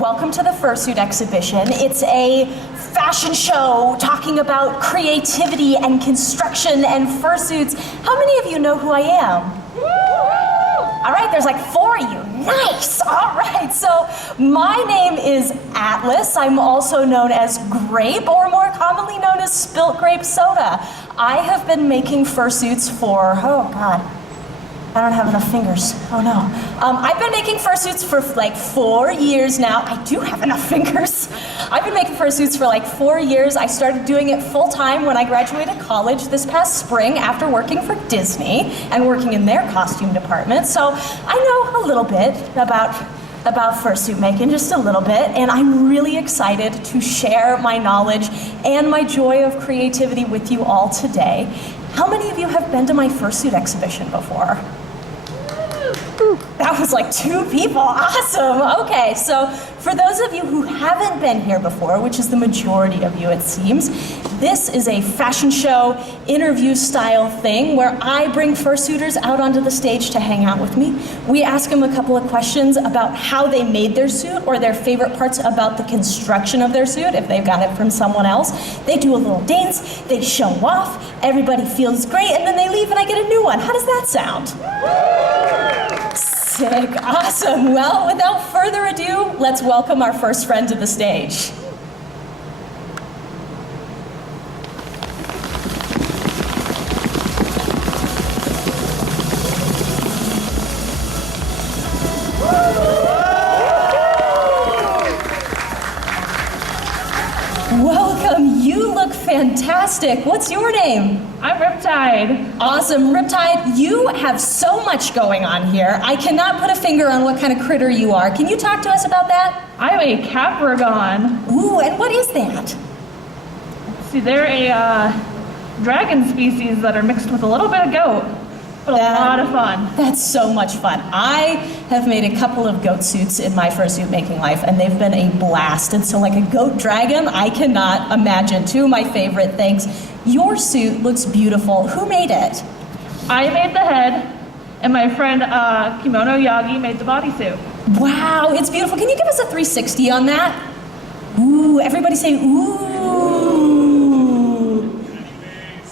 Welcome to the Fursuit exhibition. It's a fashion show talking about creativity and construction and fursuits. How many of you know who I am? All right, there's like 4 of you. Nice, all right. So my name is Atlas. I'm also known as Grape, or more commonly known as Spilt Grape Soda. I have been making fursuits for, oh God, I don't have enough fingers. Oh no. I've been making fursuits for like 4 years now. I do have enough fingers. I've been making fursuits for like 4 years. I started doing it full time when I graduated college this past spring after working for Disney and working in their costume department. So I know a little bit about fursuit making, just a little bit, and I'm really excited to share my knowledge and my joy of creativity with you all today. How many of you have been to my fursuit exhibition before? That was like 2 people, awesome. Okay, so for those of you who haven't been here before, which is the majority of you it seems, this is a fashion show, interview style thing where I bring fursuiters out onto the stage to hang out with me. We ask them a couple of questions about how they made their suit or their favorite parts about the construction of their suit if they've got it from someone else. They do a little dance, they show off, everybody feels great, and then they leave and I get a new one. How does that sound? Sick, awesome. Well, without further ado, let's welcome our first friend to the stage. Welcome, you look fantastic. What's your name? I'm Riptide. Awesome, Riptide, you have so much going on here. I cannot put a finger on what kind of critter you are. Can you talk to us about that? I'm a Capricorn. Ooh, and what is that? See, they're a dragon species that are mixed with a little bit of goat. But a lot of fun. That's so much fun. I have made a couple of goat suits in my fursuit making life, and they've been a blast. And so like a goat dragon, I cannot imagine. 2 of my favorite things. Your suit looks beautiful. Who made it? I made the head, and my friend Kimono Yagi made the bodysuit. Wow, it's beautiful. Can you give us a 360 on that? Ooh, everybody say ooh.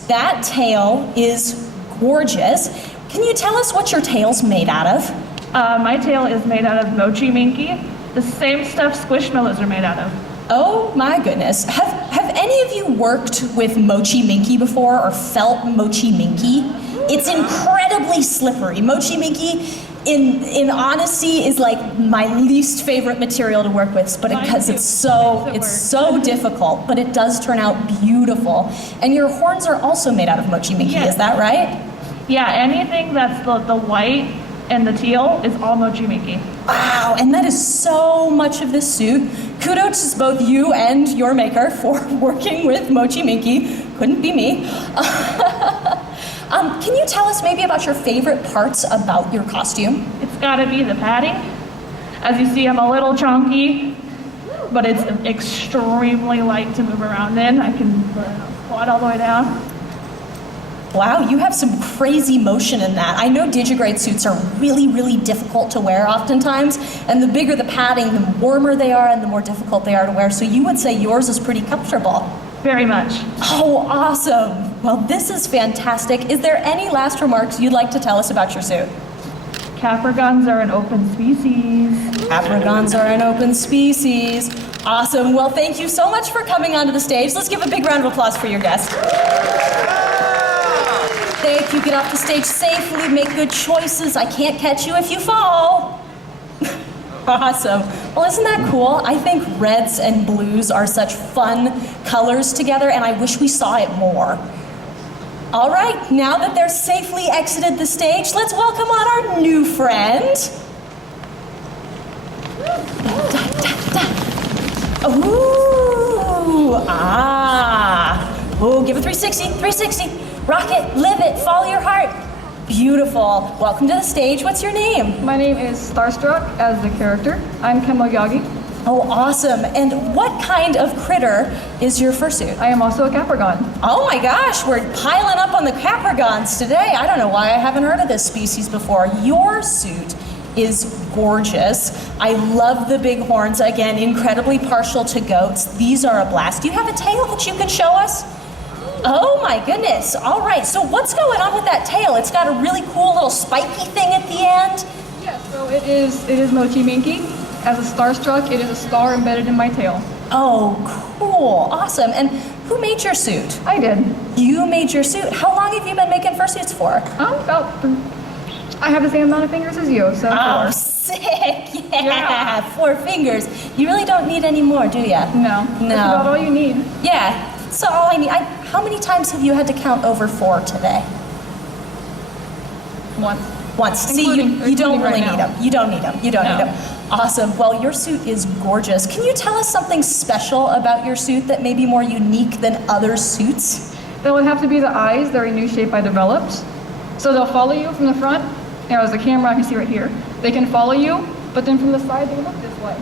That tail is gorgeous. Can you tell us what your tail's made out of? My tail is made out of Mochi Minky, the same stuff Squishmallows are made out of. Oh my goodness. Have any of you worked with Mochi Minky before or felt Mochi Minky? It's incredibly slippery. Mochi Minky, in honesty, is like my least favorite material to work with, but because it's so difficult, but it does turn out beautiful. And your horns are also made out of Mochi Minky, yes. Is that right? Yeah, anything that's the white and the teal is all Mochi Minky. Wow, and that is so much of this suit. Kudos to both you and your maker for working with Mochi Minky. Couldn't be me. Can you tell us maybe about your favorite parts about your costume? It's gotta be the padding. As you see, I'm a little chunky, but it's extremely light to move around in. I can squat all the way down. Wow, you have some crazy motion in that. I know Digigrade suits are really, really difficult to wear oftentimes, and the bigger the padding, the warmer they are and the more difficult they are to wear. So you would say yours is pretty comfortable. Very much. Oh, awesome. Well, this is fantastic. Is there any last remarks you'd like to tell us about your suit? Caprigons are an open species. Caprigons are an open species. Awesome. Well, thank you so much for coming onto the stage. Let's give a big round of applause for your guest. Thank you. Get off the stage safely. Make good choices. I can't catch you if you fall. Awesome. Well, isn't that cool? I think reds and blues are such fun colors together, and I wish we saw it more. All right, now that they're safely exited the stage, let's welcome on our new friend. Ooh, Oh, give a 360, 360. Rock it, live it, follow your heart. Beautiful. Welcome to the stage. What's your name? My name is Starstruck as the character. I'm Kemo Yagi. Oh, awesome. And what kind of critter is your fursuit? I am also a Capricorn. Oh my gosh, we're piling up on the Caprigons today. I don't know why I haven't heard of this species before. Your suit is gorgeous. I love the big horns. Again, incredibly partial to goats. These are a blast. Do you have a tail that you can show us? Oh my goodness. All right, so what's going on with that tail? It's got a really cool little spiky thing at the end. Yeah, so it is Mochi Minky. As a Starstruck, it is a star embedded in my tail. Oh, cool. Awesome. And who made your suit? I did. You made your suit. How long have you been making fursuits for? I have the same amount of fingers as you, so Oh, 4. sick. Yeah, 4 fingers. You really don't need any more, do ya? No. No. That's about all you need. Yeah, that's all I need. How many times have you had to count over 4 today? Once. See, you don't really need them. You don't need them. You don't need them. Awesome. Well, your suit is gorgeous. Can you tell us something special about your suit that may be more unique than other suits? That would have to be the eyes. They're a new shape I developed. So they'll follow you from the front. There's a camera I can see right here. They can follow you, but then from the side they look this way.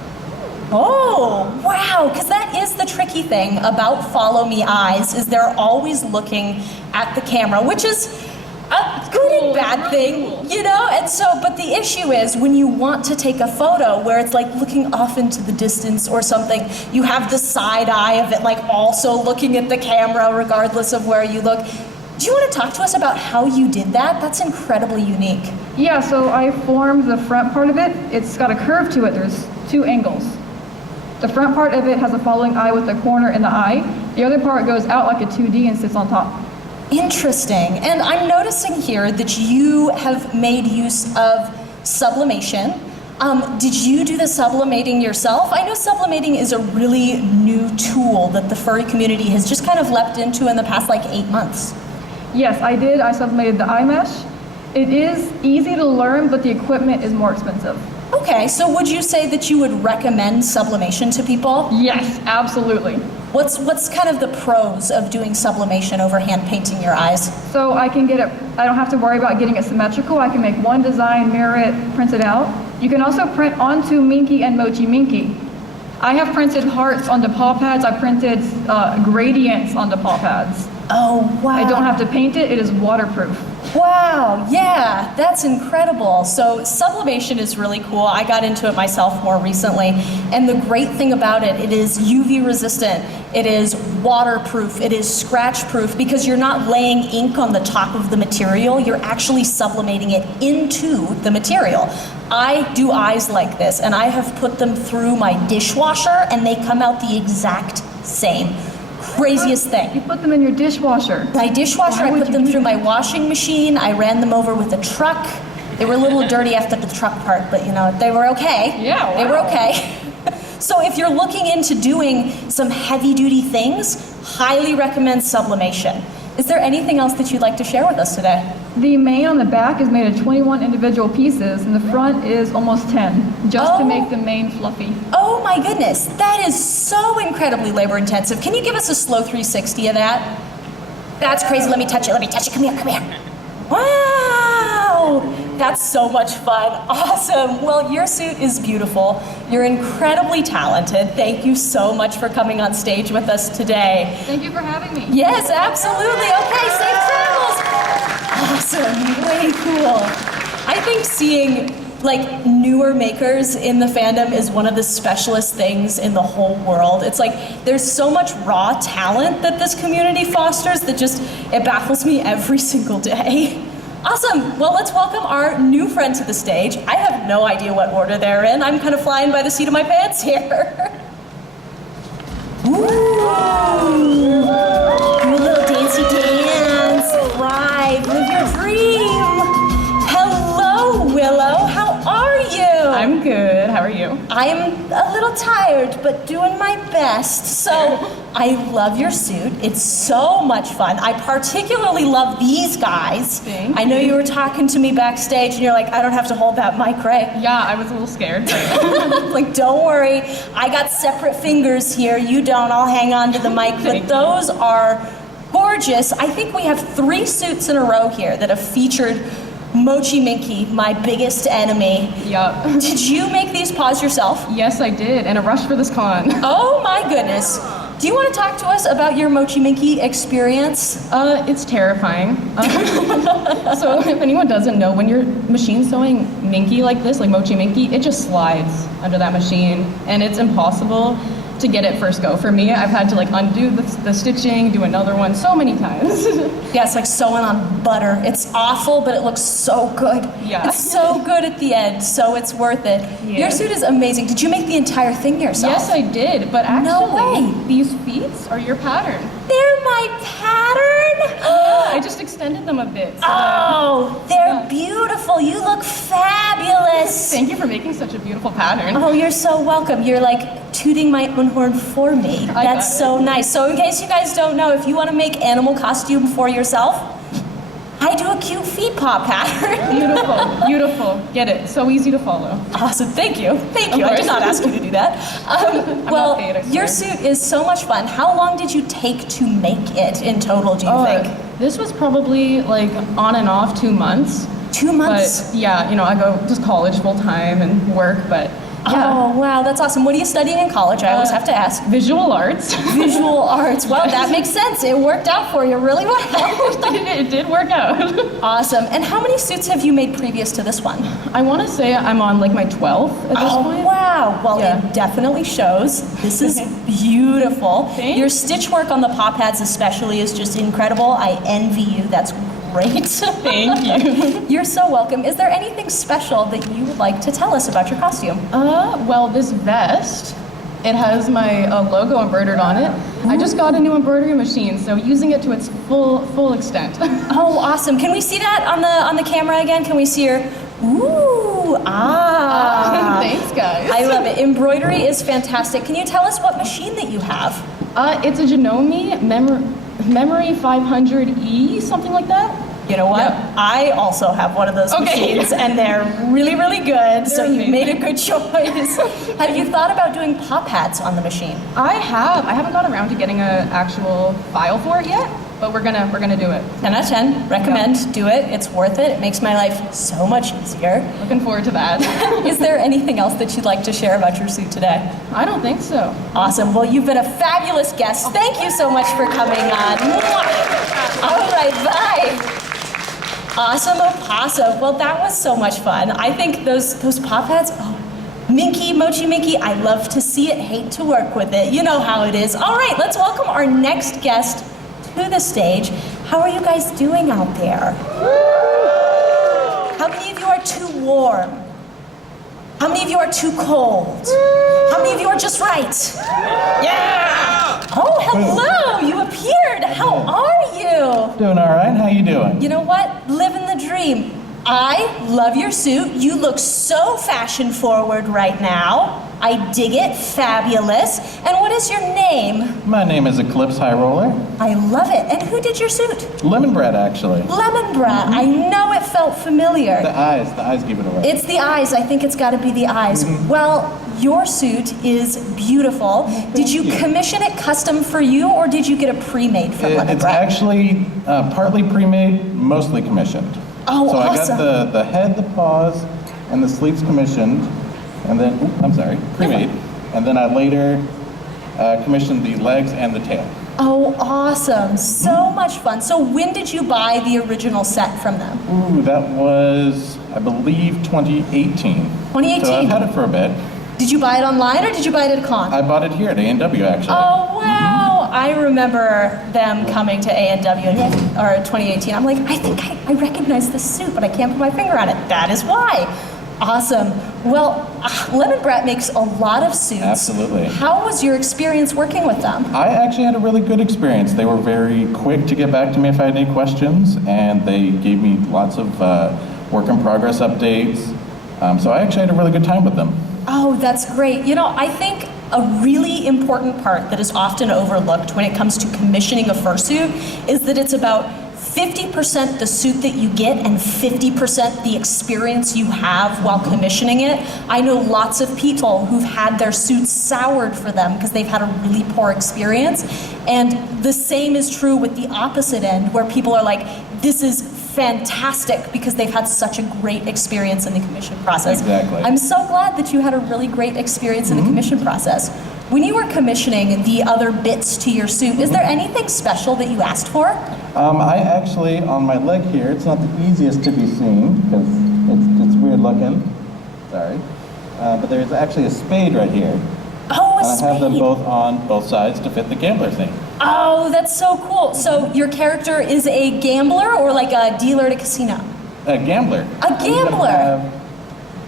Oh, wow, because that is the tricky thing about follow me eyes, is they're always looking at the camera, which is a good and bad thing, you know? And so, but the issue is when you want to take a photo where it's like looking off into the distance or something, you have the side eye of it like also looking at the camera regardless of where you look. Do you want to talk to us about how you did that? That's incredibly unique. Yeah, so I formed the front part of it. It's got a curve to it. There's 2 angles. The front part of it has a following eye with a corner in the eye. The other part goes out like a 2D and sits on top. Interesting. And I'm noticing here that you have made use of sublimation. Did you do the sublimating yourself? I know sublimating is a really new tool that the furry community has just kind of leapt into in the past like 8 months. Yes, I did. I sublimated the eye mesh. It is easy to learn, but the equipment is more expensive. Okay, so would you say that you would recommend sublimation to people? Yes, absolutely. What's kind of the pros of doing sublimation over hand painting your eyes? So I can get it, I don't have to worry about getting it symmetrical. I can make one design, mirror it, print it out. You can also print onto Minky and Mochi Minky. I have printed hearts onto paw pads. I printed gradients onto paw pads. Oh, wow. I don't have to paint it. It is waterproof. Wow, yeah, that's incredible. So sublimation is really cool. I got into it myself more recently. And the great thing about it, it is UV resistant, it is waterproof, it is scratch proof, because you're not laying ink on the top of the material, you're actually sublimating it into the material. I do eyes like this, and I have put them through my dishwasher, and they come out the exact same. Craziest thing. You put them in your dishwasher. My dishwasher, I put them through my washing machine. I ran them over with a truck. They were a little dirty after the truck part, but you know, they were okay. Yeah, wow. They were okay. So if you're looking into doing some heavy duty things, highly recommend sublimation. Is there anything else that you'd like to share with us today? The mane on the back is made of 21 individual pieces, and the front is almost 10, just to make the mane fluffy. Oh my goodness, that is so incredibly labor intensive. Can you give us a slow 360 of that? That's crazy. Let me touch it. Come here. Wow, that's so much fun. Awesome. Well, your suit is beautiful. You're incredibly talented. Thank you so much for coming on stage with us today. Thank you for having me. Yes, absolutely. Okay, safe travels. Awesome, way cool. I think seeing like newer makers in the fandom is one of the specialist things in the whole world. It's like there's so much raw talent that this community fosters that just, it baffles me every single day. Awesome, well let's welcome our new friend to the stage. I have no idea what order they're in. I'm kind of flying by the seat of my pants here. Ooh, do a little dancey dance, thrive, live your dream. Hello, Willow, how are you? I'm good, how are you? I'm a little tired, but doing my best. So, I love your suit. It's so much fun. I particularly love these guys. Thank I know you were talking to me backstage, and you're like, I don't have to hold that mic, right? Yeah, I was a little scared. Like, don't worry. I got separate fingers here. You don't. I'll hang on to the mic. But those are gorgeous. I think we have 3 suits in a row here that have featured Mochi Minky, my biggest enemy. Yup. Did you make these paws yourself? Yes, I did, and a rush for this con. Oh my goodness. Do you want to talk to us about your Mochi Minky experience? It's terrifying. So if anyone doesn't know, when you're machine sewing Minky like this, like Mochi Minky, it just slides under that machine, and it's impossible to get it first go. For me, I've had to like undo the stitching, do another one so many times. Yeah, it's like sewing on butter. It's awful, but it looks so good. Yeah. It's so good at the end, so it's worth it. Yeah. Your suit is amazing. Did you make the entire thing yourself? Yes, I did, but actually, No way. these feet are your pattern. They're my pattern? I just extended them a bit. So Oh, they're beautiful. You look fabulous. thank you for making such a beautiful pattern. Oh, you're so welcome. You're like tooting my own horn for me. I That's got it. so nice. So in case you guys don't know, if you want to make animal costume for yourself, I do a cute feet paw pattern. Beautiful, beautiful. Get it. So easy to follow. Awesome. Thank you. Thank Of you. I did course. not ask you to do that. Well, not paid, I your swear. suit is so much fun. How long did you take to make it in total, do you think? This was probably like on and off 2 months. 2 months? But yeah, I go to college full time and work, but yeah. Oh, wow. That's awesome. What are you studying in college? I always have to ask. Visual arts. Visual arts. Well, that makes sense. It worked out for you really well. It did work out. Awesome. And how many suits have you made previous to this one? I want to say I'm on like my 12th at this Oh, point. wow. Well, Yeah. it definitely shows. This is beautiful. Thanks. Your stitch work on the paw pads especially is just incredible. I envy you. That's great. Thank you. You're so welcome. Is there anything special that you would like to tell us about your costume? Well, this vest, it has my logo embroidered on it. I just got a new embroidery machine, so using it to its full extent. Oh, awesome. Can we see that on the camera again? Can we see your... Ooh, Thanks, guys. I love it. Embroidery is fantastic. Can you tell us what machine that you have? It's a Janome Memory 500E, something like that. You know what? Yeah. I also have one of those Okay. machines, and they're really, really good, so They're you made a amazing. good choice. Have you thought about doing paw pads on the machine? I haven't got around to getting an actual file for it yet, but we're gonna do it. 10 out of 10. Recommend. Do it. It's worth it. It makes my life so much easier. Looking forward to that. Is there anything else that you'd like to share about your suit today? I don't think so. Awesome. Well, you've been a fabulous guest. Thank you so much for coming on. Mwah. All right, bye. Awesome opossum. Well, that was so much fun. I think those paw pads, Minky, Mochi Minky, I love to see it, hate to work with it. You know how it is. All right, let's welcome our next guest to the stage. How are you guys doing out there? How many of you are too warm? How many of you are too cold? How many of you are just right? Yeah! Oh, hello! You appeared. How are you? Doing all right. How you doing? You know what? Living the dream. I love your suit. You look so fashion forward right now. I dig it. Fabulous. And what is your name? My name is Eclipse High Roller. I love it. And who did your suit? Lemon bread, actually. Lemon Brat. I know it felt familiar. The eyes give it away. It's the eyes. I think it's got to be the eyes. Well, your suit is beautiful. Did you you. commission it custom for you, or did you get it pre-made from Lemon It's Brat? actually partly pre-made, mostly commissioned. Oh, so awesome. I got the head, the paws, and the sleeves commissioned, and then, pre-made. And then I later commissioned the legs and the tail. Oh, awesome. So much fun. So when did you buy the original set from them? Ooh, that was, I believe, 2018. 2018. So I've had it for a bit. Did you buy it online, or did you buy it at a con? I bought it here at A&W, actually. Oh, wow. I remember them coming to A&W or 2018. I'm like, I think I recognize this suit, but I can't put my finger on it. That is why. Awesome. Well, Lemon Brat makes a lot of suits. Absolutely. How was your experience working with them? I actually had a really good experience. They were very quick to get back to me if I had any questions, and they gave me lots of work in progress updates. So I actually had a really good time with them. Oh, that's great. You know, I think a really important part that is often overlooked when it comes to commissioning a fursuit is that it's about 50% the suit that you get and 50% the experience you have while commissioning it. I know lots of people who've had their suits soured for them because they've had a really poor experience. And the same is true with the opposite end, where people are like, this is fantastic because they've had such a great experience in the commission process. Exactly. I'm so glad that you had a really great experience in the commission process. When you were commissioning the other bits to your suit, is there anything special that you asked for? I actually, on my leg here, it's not the easiest to be seen because it's weird looking. Sorry. But there's actually a spade right here. Oh, a And I have them spade. both on both sides to fit the gambler thing. Oh, that's so cool. So your character is a gambler or like a dealer at a casino? A gambler. A gambler. I have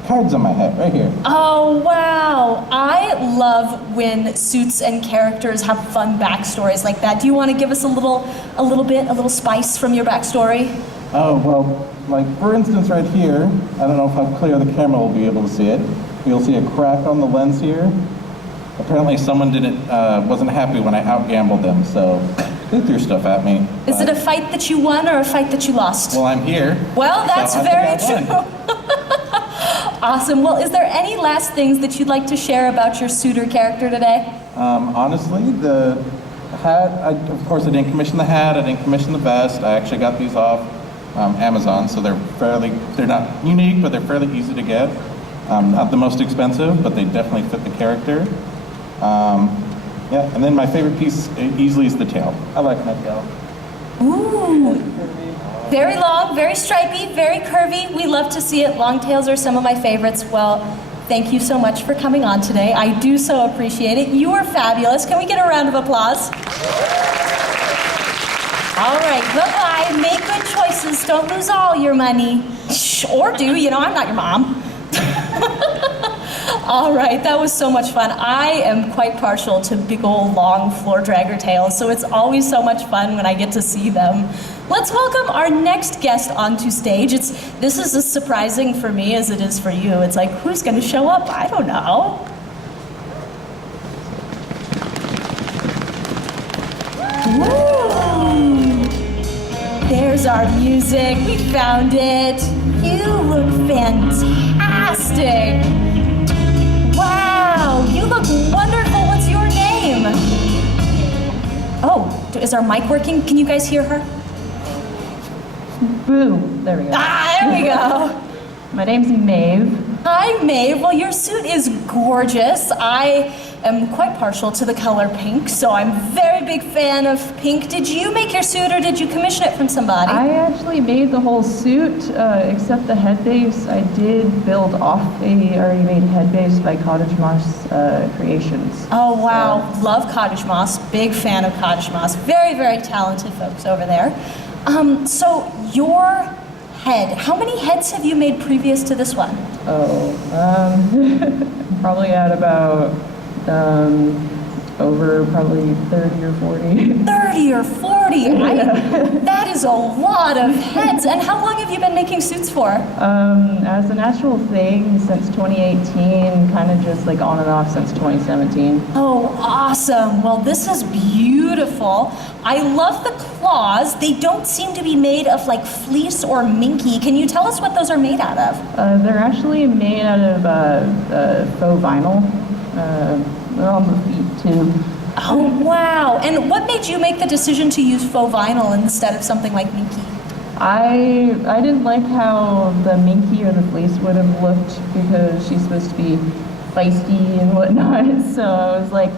cards on my head right here. Oh, wow. I love when suits and characters have fun backstories like that. Do you want to give us a little spice from your backstory? Oh, well, like for instance right here, I don't know how clear the camera will be able to see it. You'll see a crack on the lens here. Apparently someone wasn't happy when I out-gambled them, so they threw stuff at me. Is it a fight that you won or a fight that you lost? Well, I'm here. Well, that's so I very think I won. true. Awesome. Well, is there any last things that you'd like to share about your suitor character today? Honestly, the hat, of course I didn't commission the hat, I didn't commission the vest. I actually got these off Amazon, so they're not unique, but they're fairly easy to get. Not the most expensive, but they definitely fit the character. Yeah, and then my favorite piece easily is the tail. I like my tail. Ooh. Very long, very stripy, very curvy. We love to see it. Long tails are some of my favorites. Well, thank you so much for coming on today. I do so appreciate it. You are fabulous. Can we get a round of applause? All right, bye-bye. Make good choices. Don't lose all your money. Or do, I'm not your mom. All right, that was so much fun. I am quite partial to big old long floor dragger tails, so it's always so much fun when I get to see them. Let's welcome our next guest onto stage. This is as surprising for me as it is for you. It's like, who's gonna show up? I don't know. Woo! There's our music. We found it. You look fantastic. Wow, you look wonderful. What's your name? Oh, is our mic working? Can you guys hear her? Boo. There we go. There we go. My name's Maeve. Hi, Maeve. Well, your suit is gorgeous. I am quite partial to the color pink, so I'm a very big fan of pink. Did you make your suit or did you commission it from somebody? I actually made the whole suit, except the head base. I did build off a already made head base by Cottage Moss Creations. Oh, wow. Love Cottage Moss. Big fan of Cottage Moss. Very, very talented folks over there. So your head, how many heads have you made previous to this one? Probably at about over probably 30 or 40. 30 or 40? That is a lot of heads. And how long have you been making suits for? As a natural thing since 2018, kind of just like on and off since 2017. Oh, awesome. Well, this is beautiful. I love the claws. They don't seem to be made of like fleece or minky. Can you tell us what those are made out of? They're actually made out of faux vinyl. They're on the feet too. Oh, wow. And what made you make the decision to use faux vinyl instead of something like minky? I didn't like how the minky or the fleece would have looked because she's supposed to be feisty and whatnot. So I was like,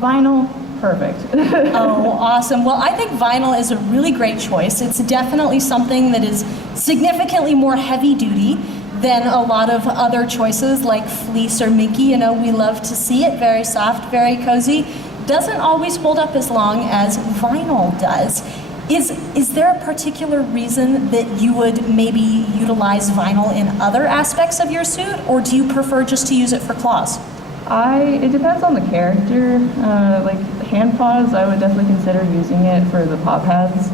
vinyl, perfect. Oh, awesome. Well, I think vinyl is a really great choice. It's definitely something that is significantly more heavy duty than a lot of other choices like fleece or minky. We love to see it. Very soft, very cozy. Doesn't always hold up as long as vinyl does. Is there a particular reason that you would maybe utilize vinyl in other aspects of your suit, or do you prefer just to use it for claws? It depends on the character. Like hand paws, I would definitely consider using it for the paw pads.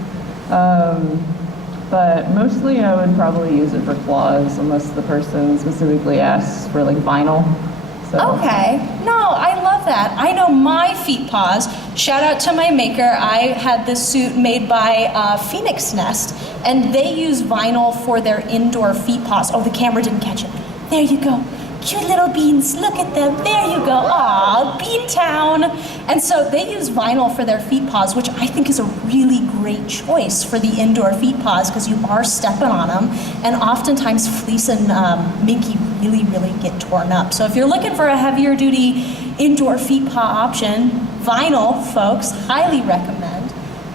But mostly I would probably use it for claws unless the person specifically asks for like vinyl. So. Okay. No, I love that. I know my feet paws. Shout out to my maker. I had this suit made by Phoenix Nest, and they use vinyl for their indoor feet paws. Oh, the camera didn't catch it. There you go. Cute little beans, look at them, there you go, aw, Bean Town. And so they use vinyl for their feet paws, which I think is a really great choice for the indoor feet paws because you are stepping on them, and oftentimes fleece and minky really, really get torn up. So if you're looking for a heavier duty indoor feet paw option. Vinyl, folks, highly recommend.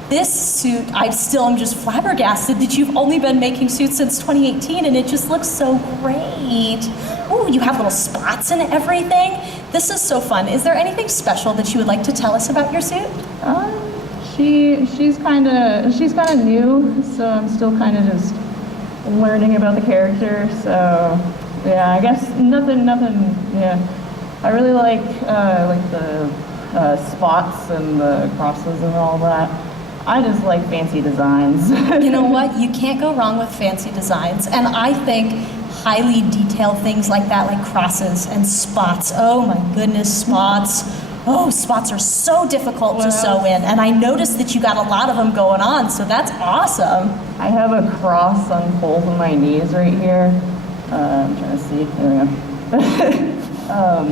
This suit, I still am just flabbergasted that you've only been making suits since 2018 and it just looks so great. Ooh, you have little spots and everything. This is so fun. Is there anything special that you would like to tell us about your suit? She's kind of new, so I'm still kind of just learning about the character. So yeah, I guess nothing. Yeah, I really like the spots and the crosses and all that. I just like fancy designs. You know what? You can't go wrong with fancy designs. And I think highly detailed things like that, like crosses and spots. Oh my goodness, spots. Oh, spots are so difficult to sew in. And I noticed that you got a lot of them going on, so that's awesome. I have a cross on both of my knees right here. I'm trying to see. There we go.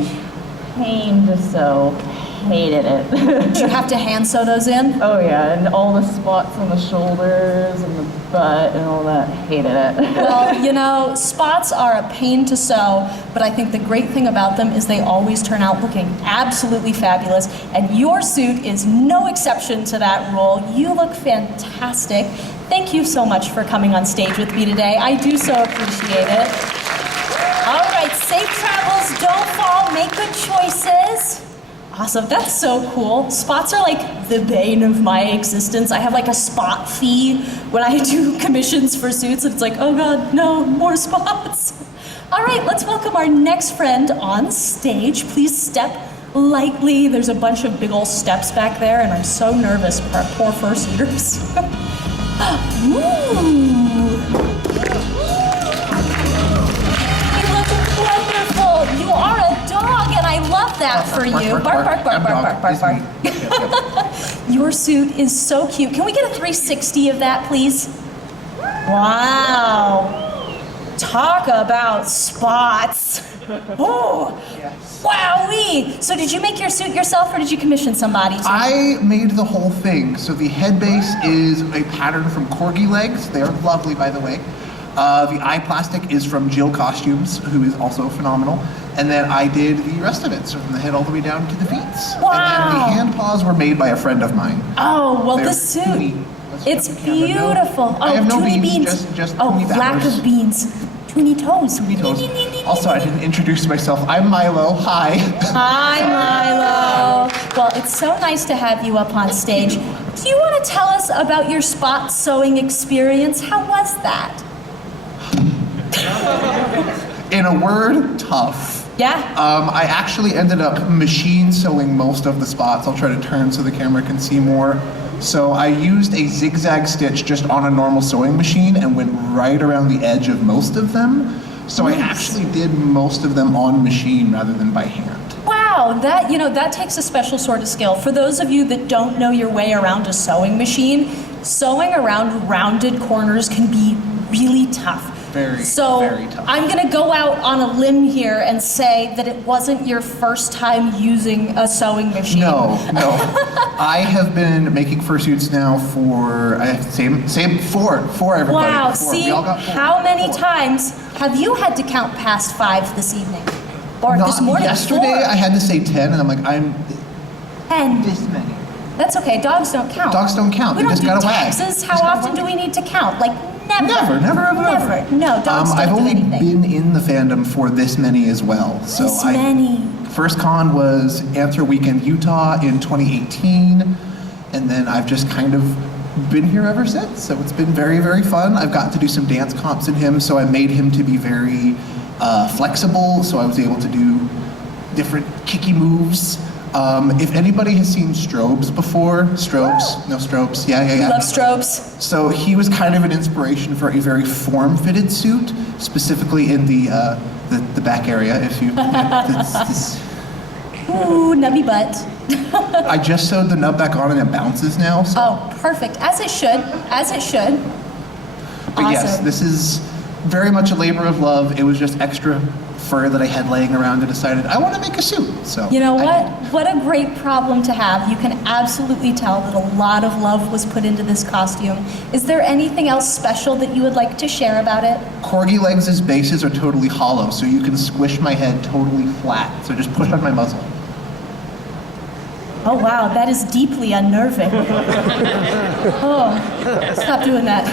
Pain to sew. Hated it. Did you have to hand sew those in? Oh yeah, and all the spots on the shoulders and the butt and all that. Hated it. Well, you know, spots are a pain to sew, but I think the great thing about them is they always turn out looking absolutely fabulous, and your suit is no exception to that rule. You look fantastic. Thank you so much for coming on stage with me today. I do so appreciate it. All right, safe travels, don't fall, make good choices. Awesome, that's so cool. Spots are like the bane of my existence. I have like a spot fee when I do commissions for suits, and it's like, oh God, no, more spots. All right, let's welcome our next friend on stage. Please step lightly. There's a bunch of big old steps back there, and I'm so nervous for our poor fursuiters. Ooh. You are a dog, and I love that for you. Bark, bark, bark, bark, bark, bark, bark. Your suit is so cute. Can we get a 360 of that, please? Wow. Talk about spots. Oh, wowee. So did you make your suit yourself, or did you commission somebody to? I made the whole thing. So the head base is a pattern from corgi legs. They're lovely, by the way. The eye plastic is from Jill Costumes, who is also phenomenal. And then I did the rest of it, so from the head all the way down to the feet. Wow. And then the hand paws were made by a friend of mine. Oh, well, They're the suit. toony. It's beautiful. I have no toony beans, just oh, toony lack batters. of beans. Toony toes. Toony toes. Also, I didn't introduce myself. I'm Milo. Hi. Hi, Milo. Well, it's so nice to have you up on stage. Do you want to tell us about your spot sewing experience? How was that? In a word, tough. Yeah? I actually ended up machine sewing most of the spots. I'll try to turn so the camera can see more. So I used a zigzag stitch just on a normal sewing machine and went right around the edge of most of them. So I actually did most of them on machine rather than by hand. Wow, that takes a special sort of skill. For those of you that don't know your way around a sewing machine, sewing around rounded corners can be really tough. Very tough. I'm gonna go out on a limb here and say that it wasn't your first time using a sewing machine. No. I have been making fursuits now for, same four everybody. Wow, Four. see, We all got four. how many times have you had to count past 5 this evening? Or this morning? Yesterday 4? I had to say 10 and I'm like, I'm 10. this many. That's okay, dogs don't count. Dogs don't count, We they don't just do gotta wag. taxes. How often do we need to count? Like, never. Never. No, dogs don't I've do only anything. been in the fandom for this many as well. So This many. First con was Anthro Weekend Utah in 2018, and then I've just kind of been here ever since. So it's been very, very fun. I've gotten to do some dance comps in him, so I made him to be very flexible, so I was able to do different kicky moves. If anybody has seen Strobes before, Strobes, yeah. Love strobes. So he was kind of an inspiration for a very form-fitted suit, specifically in the back area. If you, Ooh, nubby butt. I just sewed the nub back on and it bounces now. So. Oh, perfect. As it should. But yes, Awesome. this is very much a labor of love. It was just extra fur that I had laying around and decided I want to make a suit. So You know what? What a great problem to have. You can absolutely tell that a lot of love was put into this costume. Is there anything else special that you would like to share about it? Corgi legs' bases are totally hollow, so you can squish my head totally flat. So just push on my muzzle. Oh wow, that is deeply unnerving. Oh, stop doing that.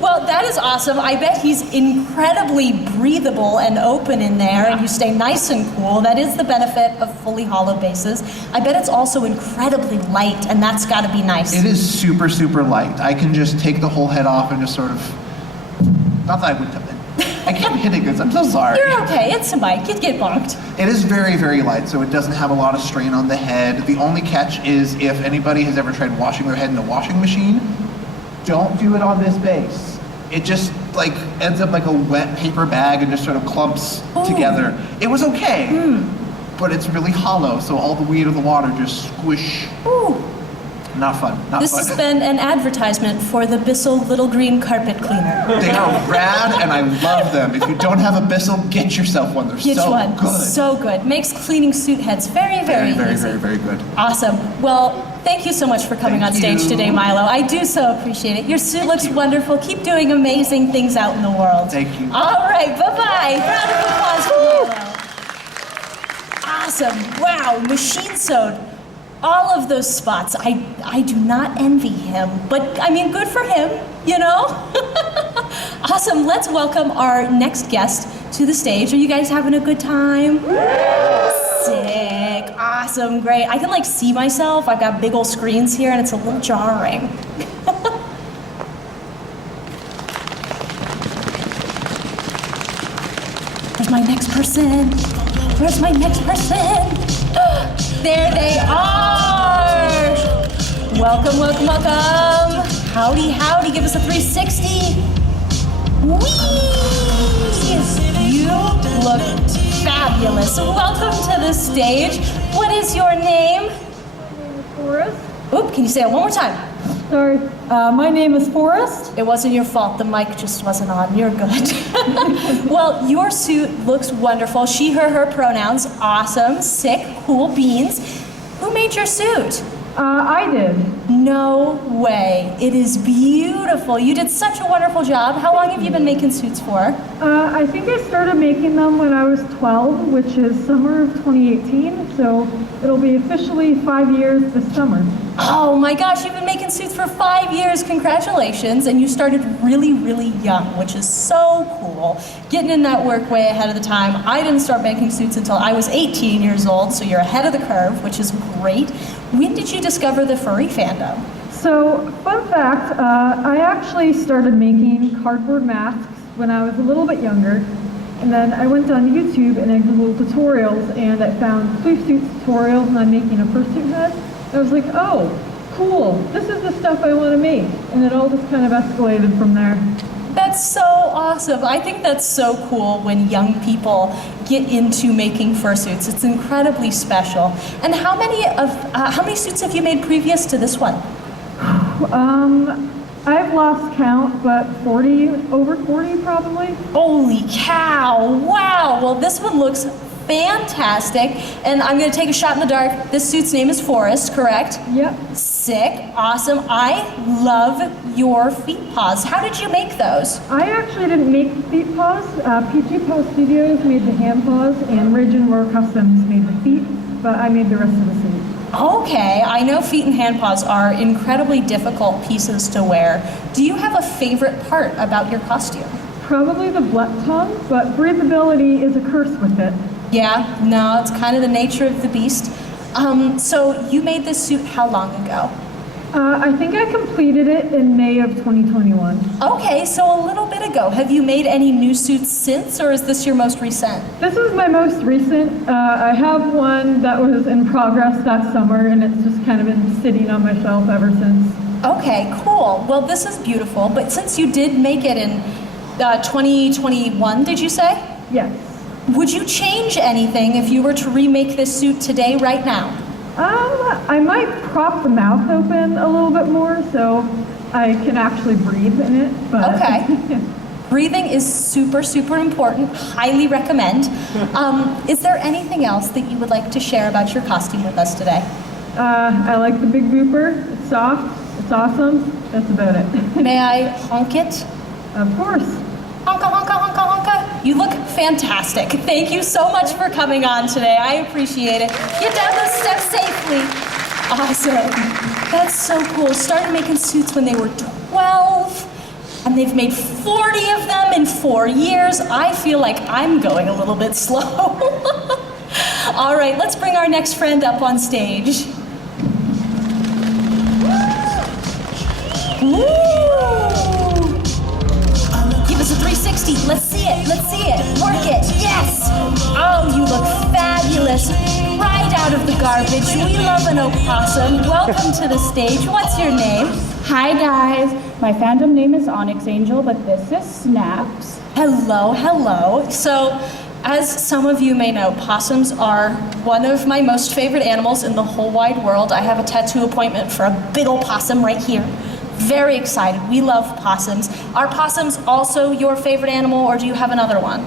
Well, that is awesome. I bet he's incredibly breathable and open in there, and you stay nice and cool. That is the benefit of fully hollow bases. I bet it's also incredibly light, and that's got to be nice. It is super, super light. I can just take the whole head off and just sort of, not that I would, I keep hitting this, I'm so sorry. You're okay, it's a mic, you'd get bonked. It is very, very light, so it doesn't have a lot of strain on the head. The only catch is if anybody has ever tried washing their head in a washing machine, don't do it on this base. It just like ends up like a wet paper bag and just sort of clumps together. It was okay, but it's really hollow, so all the weight of the water just squish. Ooh. Not fun, not This fun. has been an advertisement for the Bissell Little Green Carpet Cleaner. They are rad and I love them. If you don't have a Bissell, get yourself one. They're Get so one. good. So good. Makes cleaning suit heads very, very, very, easy. very, very good. Awesome. Well, thank you so much for coming Thank on stage you. today, Milo. I do so appreciate it. Your suit looks wonderful. Keep doing amazing things out in the world. Thank you. All right, bye-bye. Round of applause for Milo. Awesome. Wow, machine sewed. All of those spots. I do not envy him, but I mean, good for him, you know? Awesome. Let's welcome our next guest to the stage. Are you guys having a good time? Sick. Awesome. Great. I can like see myself. I've got big old screens here and it's a little jarring. Where's my next person? Where's my next person? There they are! Welcome, welcome, welcome. Howdy, howdy. Give us a 360. Whee! You look fabulous. Welcome to the stage. What is your name? Forrest? Oop, can you say it one more time? Sorry. My name is Forrest. It wasn't your fault. The mic just wasn't on. You're good. Well, your suit looks wonderful. She, her pronouns. Awesome. Sick. Cool beans. Who made your suit? I did. No way. It is beautiful. You did such a wonderful job. How long have you been making suits for? I think I started making them when I was 12, which is summer of 2018. So it'll be officially 5 years this summer. Oh my gosh, you've been making suits for 5 years. Congratulations. And you started really, really young, which is so cool. Getting in that work way ahead of the time. I didn't start making suits until I was 18 years old, so you're ahead of the curve, which is great. When did you discover the furry fandom? So, fun fact, I actually started making cardboard masks when I was a little bit younger. And then I went on YouTube and I Googled tutorials and I found Fursuit tutorials on making a fursuit head. I was like, oh, cool, this is the stuff I want to make. And it all just kind of escalated from there. That's so awesome. I think that's so cool when young people get into making fursuits. It's incredibly special. And how many suits have you made previous to this one? I've lost count, but over 40 probably. Holy cow, wow. Well, this one looks fantastic. And I'm gonna take a shot in the dark. This suit's name is Forrest, correct? Yep. Sick, awesome. I love your feet paws. How did you make those? I actually didn't make the feet paws. PG Paw Studios made the hand paws, and Ridge and Roar Customs made the feet, but I made the rest of the suit. Okay, I know feet and hand paws are incredibly difficult pieces to wear. Do you have a favorite part about your costume? Probably the blunt tongue, but breathability is a curse with it. Yeah, no, it's kind of the nature of the beast. So you made this suit how long ago? I think I completed it in May of 2021. Okay, so a little bit ago. Have you made any new suits since, or is this your most recent? This is my most recent. I have one that was in progress that summer, and it's just kind of been sitting on my shelf ever since. Okay, cool. Well, this is beautiful, but since you did make it in 2021, did you say? Yes. Would you change anything if you were to remake this suit today, right now? I might prop the mouth open a little bit more so I can actually breathe in it. But Okay. Breathing is super, super important. Highly recommend. Is there anything else that you would like to share about your costume with us today? I like the big booper. It's soft. It's awesome. That's about it. May I honk it? Of course. Honka, honka, honka, honka. You look fantastic. Thank you so much for coming on today. I appreciate it. Get down those steps safely. Awesome. That's so cool. Started making suits when they were 12, and they've made 40 of them in 4 years. I feel like I'm going a little bit slow. All right, let's bring our next friend up on stage. Ooh. Give us a 360. Let's see it. Let's see it. Work it. Yes. Oh, you look fabulous. Right out of the garbage. We love an opossum. Welcome to the stage. What's your name? Hi guys, my fandom name is Onyx Angel, but this is Snaps. Hello, hello. So, as some of you may know, possums are one of my most favorite animals in the whole wide world. I have a tattoo appointment for a big old possum right here. Very excited. We love possums. Are possums also your favorite animal, or do you have another one?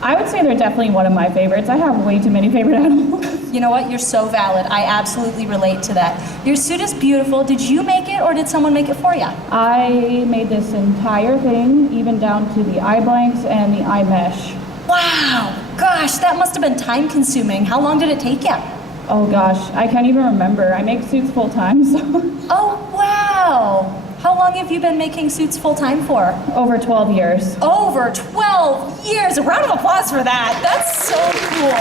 I would say they're definitely one of my favorites. I have way too many favorite animals. You know what? You're so valid. I absolutely relate to that. Your suit is beautiful. Did you make it, or did someone make it for you? I made this entire thing, even down to the eye blanks and the eye mesh. Wow. Gosh, that must have been time consuming. How long did it take you? Oh gosh, I can't even remember. I make suits full time, so. Oh, wow. How long have you been making suits full time for? Over 12 years. Over 12 years. A round of applause for that. That's so cool.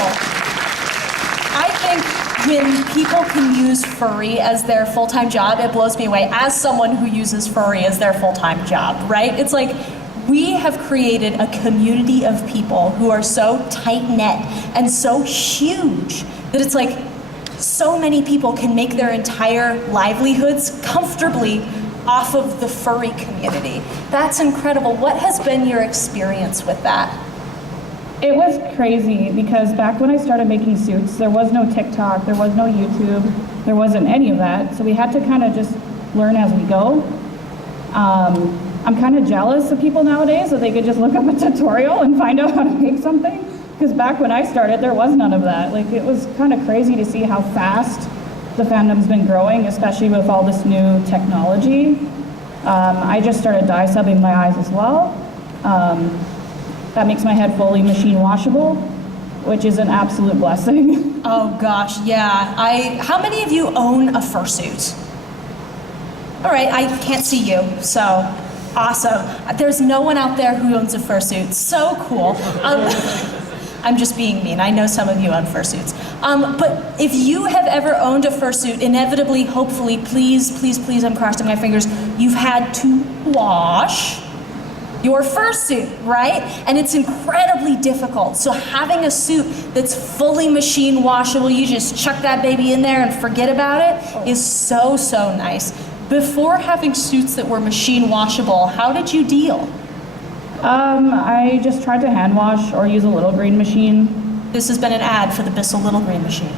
I think when people can use furry as their full-time job, it blows me away. As someone who uses furry as their full-time job, right? It's like we have created a community of people who are so tight-knit and so huge that it's like so many people can make their entire livelihoods comfortably off of the furry community. That's incredible. What has been your experience with that? It was crazy because back when I started making suits, there was no TikTok, there was no YouTube, there wasn't any of that. So we had to kind of just learn as we go. I'm kind of jealous of people nowadays that they could just look up a tutorial and find out how to make something. Because back when I started, there was none of that. Like, it was kind of crazy to see how fast the fandom's been growing, especially with all this new technology. I just started dye subbing my eyes as well. That makes my head fully machine washable, which is an absolute blessing. Oh gosh, yeah. How many of you own a fursuit? All right, I can't see you, so awesome. There's no one out there who owns a fursuit. So cool. I'm just being mean. I know some of you own fursuits. But if you have ever owned a fursuit, inevitably, hopefully, please, please, please, I'm crossing my fingers, you've had to wash your fursuit, right? And it's incredibly difficult. So having a suit that's fully machine washable, you just chuck that baby in there and forget about it, is so, so nice. Before having suits that were machine washable, how did you deal? I just tried to hand wash or use a little green machine. This has been an ad for the Bissell Little Green Machine.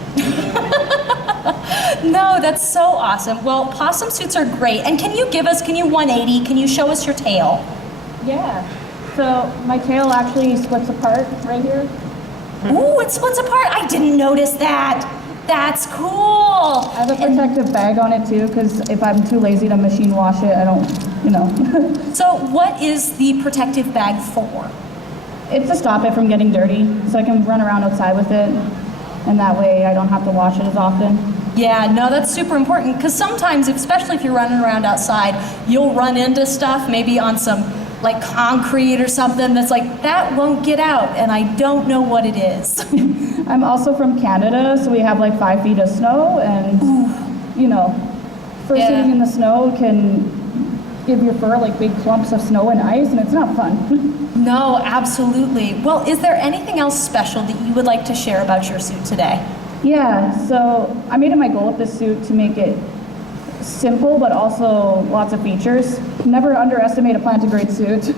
No, that's so awesome. Well, possum suits are great. And can you 180, can you show us your tail? Yeah. So my tail actually splits apart right here. Ooh, it splits apart. I didn't notice that. That's cool. I have a protective bag on it too, because if I'm too lazy to machine wash it, I don't, you know. So what is the protective bag for? It's to stop it from getting dirty, so I can run around outside with it, and that way I don't have to wash it as often. Yeah, no, that's super important, because sometimes, especially if you're running around outside, you'll run into stuff, maybe on some like concrete or something that's like, that won't get out, and I don't know what it is. I'm also from Canada, so we have like 5 feet of snow, and you know, fursuiting in the snow can give your fur like big clumps of snow and ice, and it's not fun. No, absolutely. Well, is there anything else special that you would like to share about your suit today? Yeah, so I made it my goal with this suit to make it simple, but also lots of features. Never underestimate a plantigrade suit.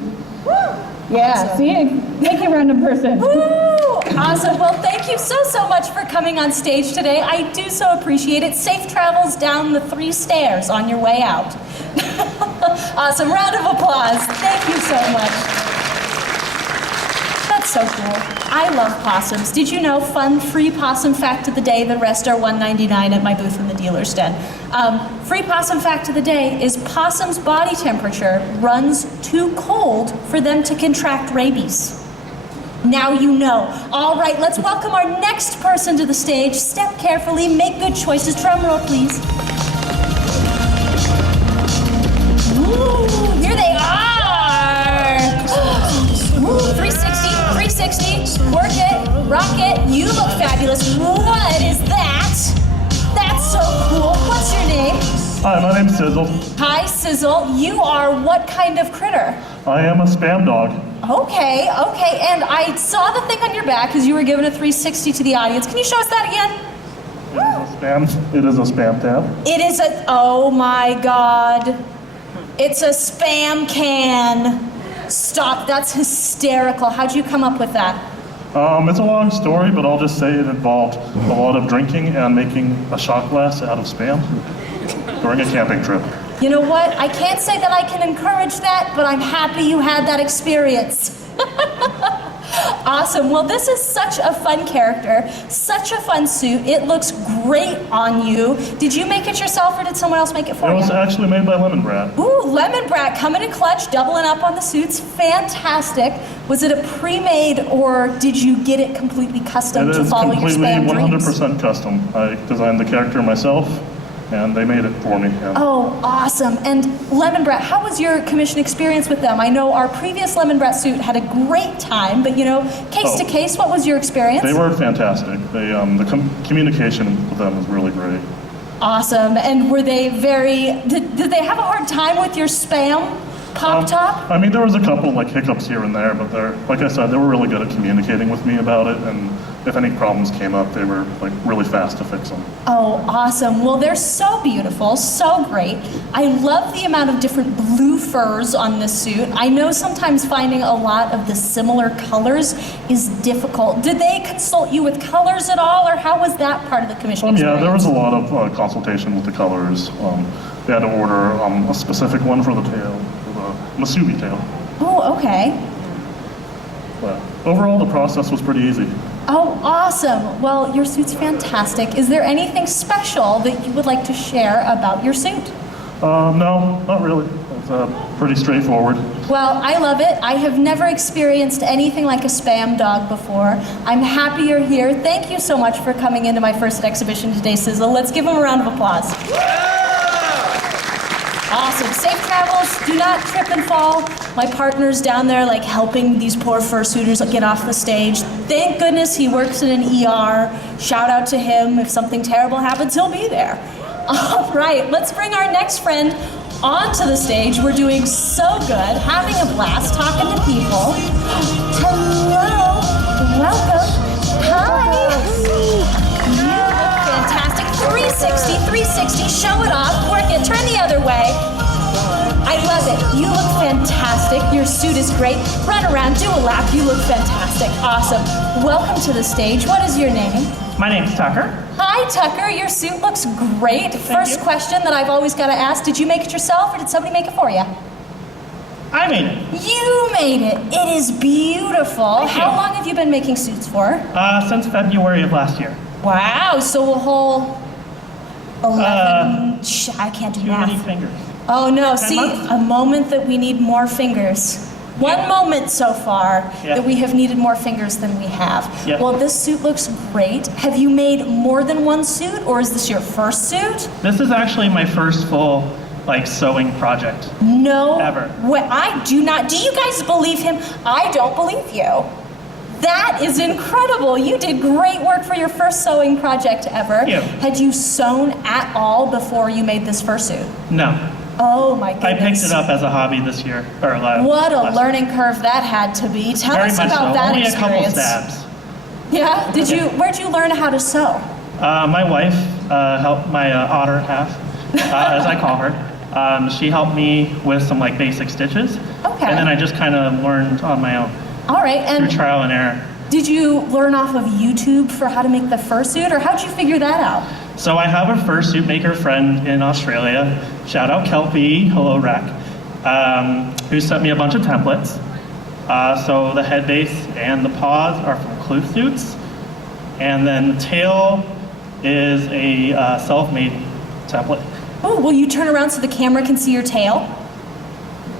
Yeah, awesome. See, make you a random person. Woo! Awesome. Well, thank you so, so much for coming on stage today. I do so appreciate it. Safe travels down the 3 stairs on your way out. Awesome. Round of applause. Thank you so much. That's so cool. I love possums. Did you know, fun free possum fact of the day, the rest are $1.99 at my booth in the dealer's den. Free possum fact of the day is possum's body temperature runs too cold for them to contract rabies. Now you know. All right, let's welcome our next person to the stage. Step carefully, make good choices. Drum roll, please. Ooh, here they are. Ooh, 360, 360. Work it, rock it. You look fabulous. What is that? That's so cool. What's your name? Hi, my name's Sizzle. Hi, Sizzle. You are what kind of critter? I am a spam dog. Okay, and I saw the thing on your back because you were giving a 360 to the audience. Can you show us that again? It is a spam tab. It is a, oh my God. It's a spam can. Stop, that's hysterical. How'd you come up with that? It's a long story, but I'll just say it involved a lot of drinking and making a shot glass out of spam during a camping trip. You know what? I can't say that I can encourage that, but I'm happy you had that experience. Awesome. Well, this is such a fun character, such a fun suit. It looks great on you. Did you make it yourself or did someone else make it for It you? was actually made by Lemon Brat. Ooh, Lemon Brat coming in clutch, doubling up on the suits. Fantastic. Was it a pre-made or did you get it completely custom It to is follow your completely spam dreams? 100% custom. I designed the character myself, and they made it for me. And Oh, awesome. And Lemon Brat, how was your commission experience with them? I know our previous Lemon Brat suit had a great time, but case to case, what was your experience? they were fantastic. They, the communication with them was really great. Awesome. And were they did they have a hard time with your spam pop top? I mean, there was a couple hiccups here and there, but like I said, they were really good at communicating with me about it, and if any problems came up, they were really fast to fix them. Oh, awesome. Well, they're so beautiful, so great. I love the amount of different blue furs on this suit. I know sometimes finding a lot of the similar colors is difficult. Did they consult you with colors at all, or how was that part of the commission Yeah, experience? there was a lot of consultation with the colors. They had to order a specific one for the tail, for the Masubi tail. Oh, okay. But overall, the process was pretty easy. Oh, awesome. Well, your suit's fantastic. Is there anything special that you would like to share about your suit? No, not really. It's pretty straightforward. Well, I love it. I have never experienced anything like a spam dog before. I'm happy you're here. Thank you so much for coming into my first exhibition today, Sizzle. Let's give him a round of applause. Awesome. Safe travels. Do not trip and fall. My partner's down there helping these poor fursuiters get off the stage. Thank goodness he works in an ER. Shout out to him. If something terrible happens, he'll be there. All right, let's bring our next friend onto the stage. We're doing so good, having a blast, talking to people. Hello. Welcome. Hi. You look fantastic. 360, 360. Show it off. Work it. Turn the other way. I love it. You look fantastic. Your suit is great. Run around, do a lap. You look fantastic. Awesome. Welcome to the stage. What is your name? My name's Tucker. Hi, Tucker. Your suit looks great. First question that I've always got to ask, did you make it yourself or did somebody make it for you? I made it. You made it. It is beautiful. Thank you. How long have you been making suits for? Since February of last year. Wow, so a whole 11, I can't do Too many math. fingers. Oh no, 10 see, months? a moment that we need more fingers. One moment so far Yeah. that we have needed more fingers than we have. Yeah. Well, this suit looks great. Have you made more than one suit, or is this your first suit? This is actually my first full sewing project. No. Ever. I do not. Do you guys believe him? I don't believe you. That is incredible. You did great work for your first sewing project ever. Thank you. Had you sewn at all before you made this fursuit? No. Oh my goodness. I picked it up as a hobby this year. Or last. What a last learning curve that had to be. Tell Very us much about so. that Only experience. a couple stabs. Yeah? Where'd you learn how to sew? My wife helped my otter half, as I call her. She helped me with some basic stitches. Okay. And then I just kind of learned on my own All right, through and trial and error. did you learn off of YouTube for how to make the fursuit, or how'd you figure that out? So I have a fursuit maker friend in Australia, shout out Kelpie, hello Rack, who sent me a bunch of templates. So the head base and the paws are from Clue Suits, and then the tail is a self-made template. Oh, will you turn around so the camera can see your tail?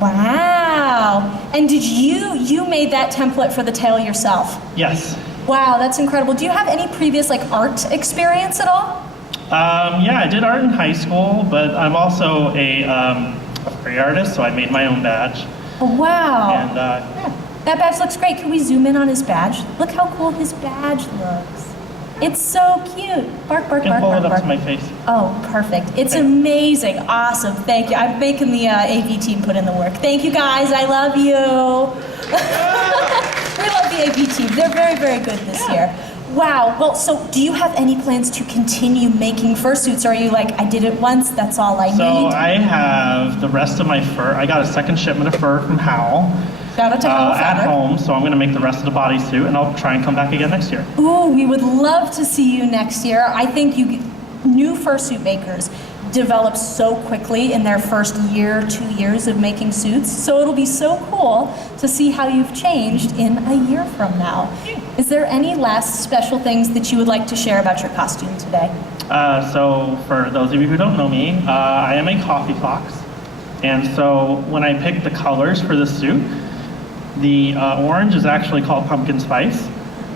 Wow. And did you made that template for the tail yourself? Yes. Wow, that's incredible. Do you have any previous like art experience at all? Yeah, I did art in high school, but I'm also a free artist, so I made my own badge. Oh, wow. And yeah. That badge looks great. Can we zoom in on his badge? Look how cool his badge looks. It's so cute. Bark, bark, I can bark, pull bark, it up bark. to my face. Oh, perfect. It's amazing. Awesome. Thank you. I'm making the AV team put in the work. Thank you, guys. I love you. We love the AV team. They're very, very good this year. Wow. Well, so do you have any plans to continue making fursuits? Or are you like, I did it once, that's all I So need? I have the rest of my fur. I got a second shipment of fur from Howell. Shout out to Howell at Fabric. home, so I'm going to make the rest of the bodysuit, and I'll try and come back again next year. Ooh, we would love to see you next year. I think new fursuit makers develop so quickly in their first year, 2 years of making suits. So it'll be so cool to see how you've changed in a year from now. Is there any last special things that you would like to share about your costume today? So for those of you who don't know me, I am a coffee fox. And so when I picked the colors for the suit, the orange is actually called pumpkin spice,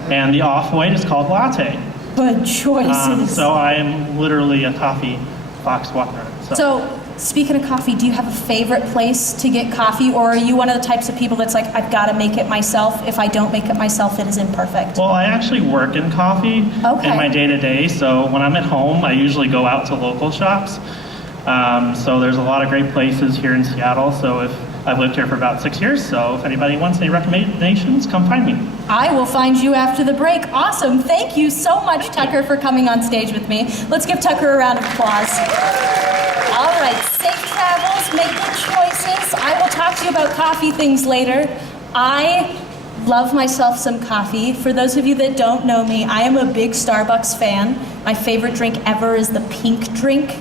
and the off-white is called latte. Good choices. So I am literally a coffee fox walking around. So speaking of coffee, do you have a favorite place to get coffee, or are you one of the types of people that's like, I've got to make it myself. If I don't make it myself, it is imperfect? Well, I actually work in coffee in my day-to-day, so when I'm at home, I usually go out to local shops. So there's a lot of great places here in Seattle, so I've lived here for about 6 years, so if anybody wants any recommendations, come find me. I will find you after the break. Awesome. Thank you so much, Tucker, for coming on stage with me. Let's give Tucker a round of applause. All right, safe travels, make good choices. I will talk to you about coffee things later. I love myself some coffee. For those of you that don't know me, I am a big Starbucks fan. My favorite drink ever is the pink drink.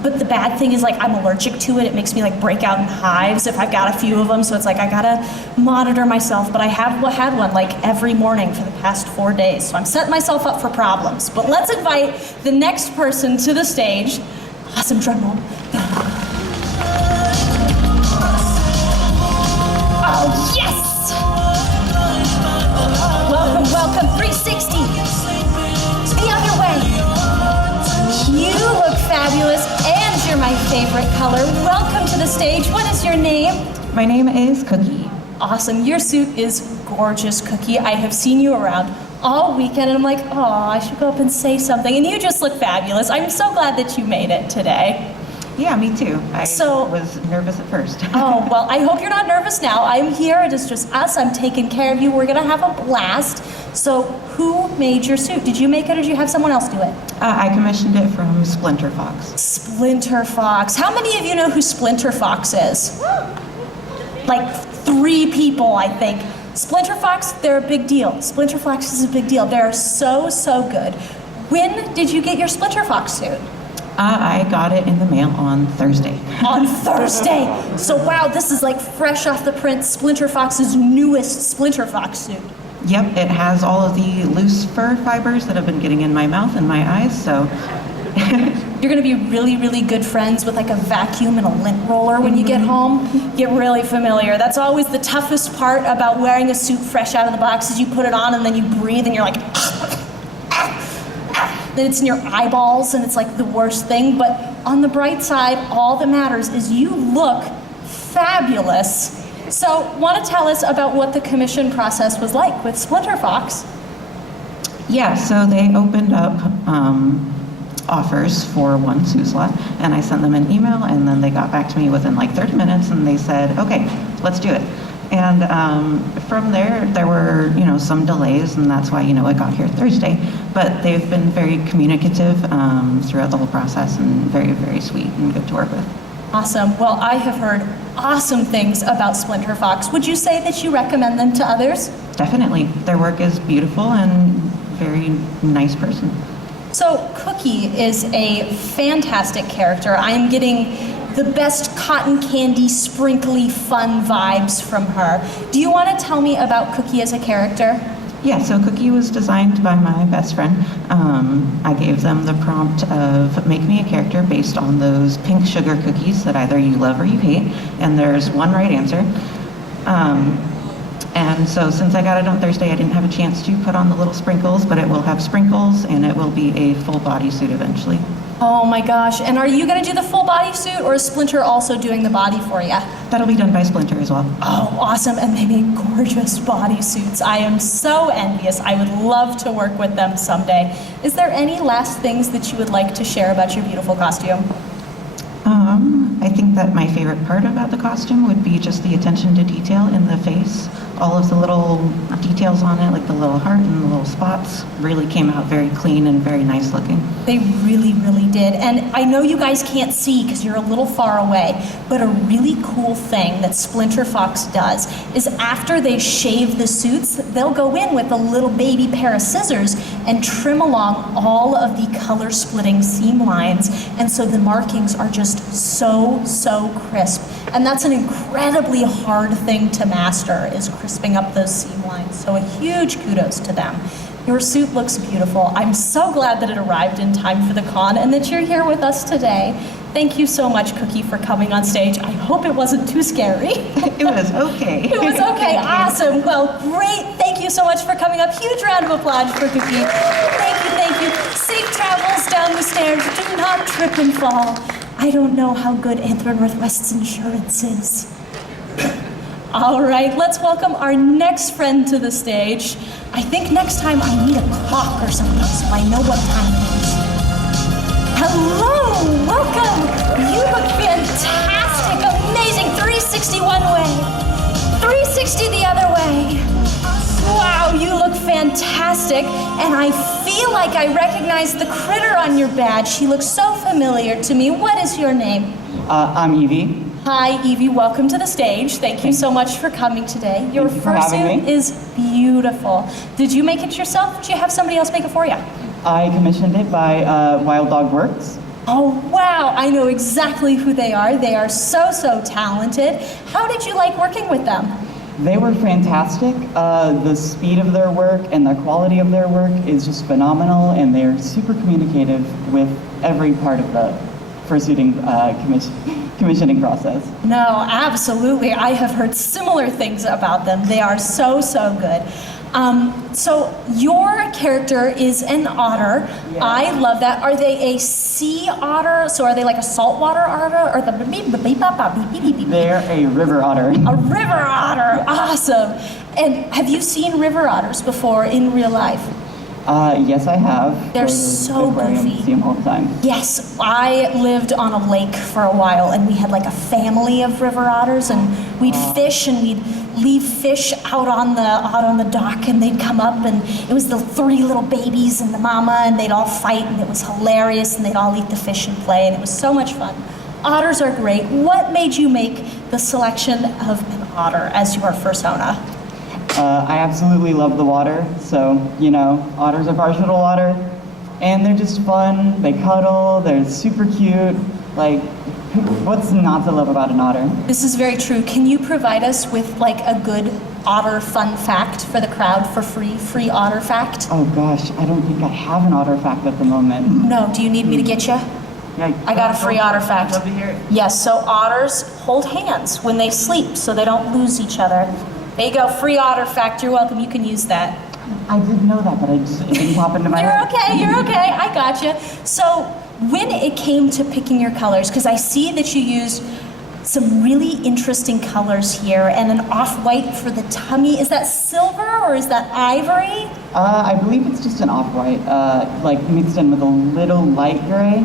But the bad thing is, like, I'm allergic to it. It makes me, like, break out in hives if I've got a few of them. So it's like I gotta monitor myself. But I have had one, like, every morning for the past 4 days. So I'm setting myself up for problems. But let's invite the next person to the stage. Awesome drum roll. Oh, yes! Welcome, welcome, 360. The other way. You look fabulous, and you're my favorite color. Welcome to the stage. What is your name? My name is Cookie. Awesome. Your suit is gorgeous, Cookie. I have seen you around all weekend, and I'm like, oh, I should go up and say something. And you just look fabulous. I'm so glad that you made it today. Yeah, me too. I was nervous at first. Oh, well, I hope you're not nervous now. I'm here. It is just us. I'm taking care of you. We're going to have a blast. So who made your suit? Did you make it, or did you have someone else do it? I commissioned it from Splinter Fox. Splinter Fox. How many of you know who Splinter Fox is? Like 3 people, I think. Splinter Fox, they're a big deal. Splinter Fox is a big deal. They're so, so good. When did you get your Splinter Fox suit? I got it in the mail on Thursday. On Thursday. So wow, this is like fresh off the print, Splinter Fox's newest Splinter Fox suit. Yep, it has all of the loose fur fibers that have been getting in my mouth and my eyes, so. You're gonna be really, really good friends with like a vacuum and a lint roller when you get home. Get really familiar. That's always the toughest part about wearing a suit fresh out of the box is you put it on and then you breathe and you're like, then it's in your eyeballs and it's like the worst thing. But on the bright side, all that matters is you look fabulous. So want to tell us about what the commission process was like with Splinter Fox? Yeah, so they opened up offers for one suit slot, and I sent them an email, and then they got back to me within like 30 minutes, and they said, okay, let's do it. And from there were, some delays, and that's why, it got here Thursday. But they've been very communicative throughout the whole process, and very, very sweet and good to work with. Awesome. Well, I have heard awesome things about Splinter Fox. Would you say that you recommend them to others? Definitely. Their work is beautiful and very nice person. So Cookie is a fantastic character. I am getting the best cotton candy, sprinkly, fun vibes from her. Do you want to tell me about Cookie as a character? Yeah, so Cookie was designed by my best friend. I gave them the prompt of make me a character based on those pink sugar cookies that either you love or you hate, and there's one right answer. And so since I got it on Thursday, I didn't have a chance to put on the little sprinkles, but it will have sprinkles and it will be a full bodysuit eventually. Oh my gosh, and are you gonna do the full bodysuit, or is Splinter also doing the body for you? That'll be done by Splinter as well. Oh, awesome, and they make gorgeous bodysuits. I am so envious. I would love to work with them someday. Is there any last things that you would like to share about your beautiful costume? I think that my favorite part about the costume would be just the attention to detail in the face. All of the little details on it, like the little heart and the little spots, really came out very clean and very nice looking. They really, really did. And I know you guys can't see because you're a little far away, but a really cool thing that Splinter Fox does is after they shave the suits, they'll go in with a little baby pair of scissors and trim along all of the color splitting seam lines. And so the markings are just so crisp. And that's an incredibly hard thing to master, is crisping up those seam lines. So a huge kudos to them. Your suit looks beautiful. I'm so glad that it arrived in time for the con and that you're here with us today. Thank you so much, Cookie, for coming on stage. I hope it wasn't too scary. It was okay. It was okay, awesome. Well, great. Thank you so much for coming up. Huge round of applause for Cookie. Thank you. Safe travels down the stairs. Do not trip and fall. I don't know how good Anthro Northwest's insurance is. All right, let's welcome our next friend to the stage. I think next time I need a clock or something so I know what time it is. Hello, welcome. You look fantastic, amazing. 360 one way, 360 the other way. Wow, you look fantastic. And I feel like I recognize the critter on your badge. She looks so familiar to me. What is your name? I'm Evie. Hi, Evie. Welcome to the stage. Thank you so much for coming today. Your Thank you for having fursuit me. is beautiful. Did you make it yourself? Or did you have somebody else make it for you? I commissioned it by Wild Dog Works. Oh, wow. I know exactly who they are. They are so talented. How did you like working with them? They were fantastic. The speed of their work and the quality of their work is just phenomenal, and they're super communicative with every part of the fursuiting commissioning process. No, absolutely. I have heard similar things about them. They are so good. So your character is an otter. Yeah. I love that. Are they a sea otter? So are they like a saltwater otter? Or They're a river otter. a river otter? Awesome. And have you seen river otters before in real life? Yes, I have. They're Go to the so aquarium, goofy. See them all the time. Yes, I lived on a lake for a while, and we had like a family of river otters, and we'd fish, and we'd leave fish out on the dock, and they'd come up, and it was the 3 little babies and the mama, and they'd all fight, and it was hilarious, and they'd all eat the fish and play, and it was so much fun. Otters are great. What made you make the selection of an otter as your fursona? I absolutely love the water, so, you know, otters are partial to water, and they're just fun, they cuddle, they're super cute, like, what's not to love about an otter? This is very true. Can you provide us with like a good otter fun fact for the crowd for free otter fact? Oh gosh, I don't think I have an otter fact at the moment. No, do you need me to get you? Yeah, I got a free otter fact. Love to hear it. Yes, so otters hold hands when they sleep so they don't lose each other. There you go, free otter fact. You're welcome, you can use that. I did know that, but it didn't pop into my head. You're okay, I got you. So when it came to picking your colors, because I see that you used some really interesting colors here and an off-white for the tummy. Is that silver or is that ivory? I believe it's just an off-white, like mixed in with a little light gray.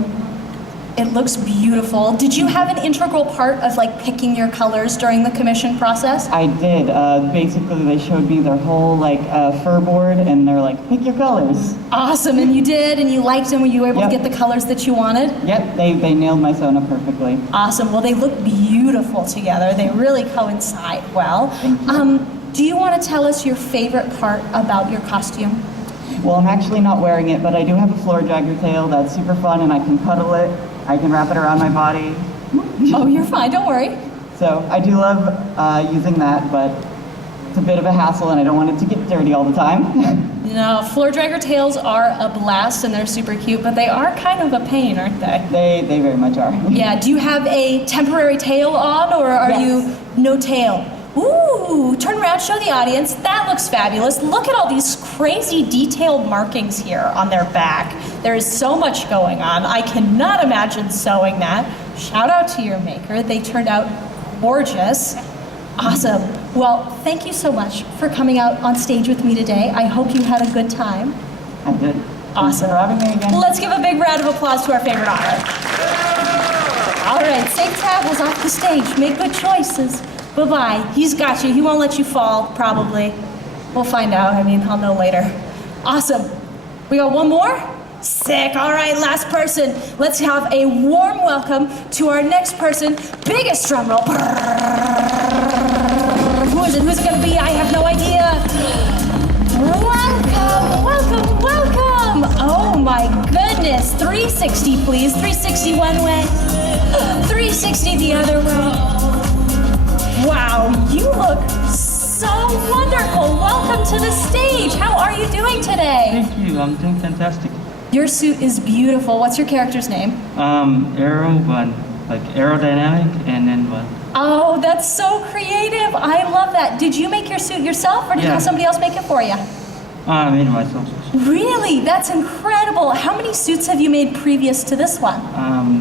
It looks beautiful. Did you have an integral part of like picking your colors during the commission process? I did. Basically, they showed me their whole like fur board, and they're like, pick your colors. Awesome, and you did, and you liked them. Were you able to get the colors that you wanted? Yep, they nailed my Sona perfectly. Awesome. Well, they look beautiful together. They really coincide well. Do you want to tell us your favorite part about your costume? Well, I'm actually not wearing it, but I do have a floor dragger tail that's super fun, and I can cuddle it. I can wrap it around my body. Oh, you're fine. Don't worry. So I do love using that, but it's a bit of a hassle and I don't want it to get dirty all the time. You know, floor dragger tails are a blast and they're super cute, but they are kind of a pain, aren't they? They very much are. Yeah, do you have a temporary tail on, or are you no tail? Ooh, turn around, show the audience. That looks fabulous. Look at all these crazy detailed markings here on their back. There is so much going on. I cannot imagine sewing that. Shout out to your maker. They turned out gorgeous. Awesome. Well, thank you so much for coming out on stage with me today. I hope you had a good time. I did. Awesome. Thanks for having me again. Let's give a big round of applause to our favorite author. All right, safe travels off the stage. Make good choices. Bye-bye. He's got you. He won't let you fall, probably. We'll find out. I mean, I'll know later. Awesome. We got one more? Sick. All right, last person. Let's have a warm welcome to our next person. Biggest drum roll. Who is it? Who's it going to be? I have no idea. Welcome, welcome, welcome. Oh my goodness. 360, please. 360 one way. 360 the other way. Wow, you look so wonderful. Welcome to the stage. How are you doing today? Thank you. I'm doing fantastic. Your suit is beautiful. What's your character's name? Aero Bun, like aerodynamic and then bun. Oh, that's so creative. I love that. Did you make your suit yourself, or did you have somebody else make it for you? I made it myself. Really? That's incredible. How many suits have you made previous to this one?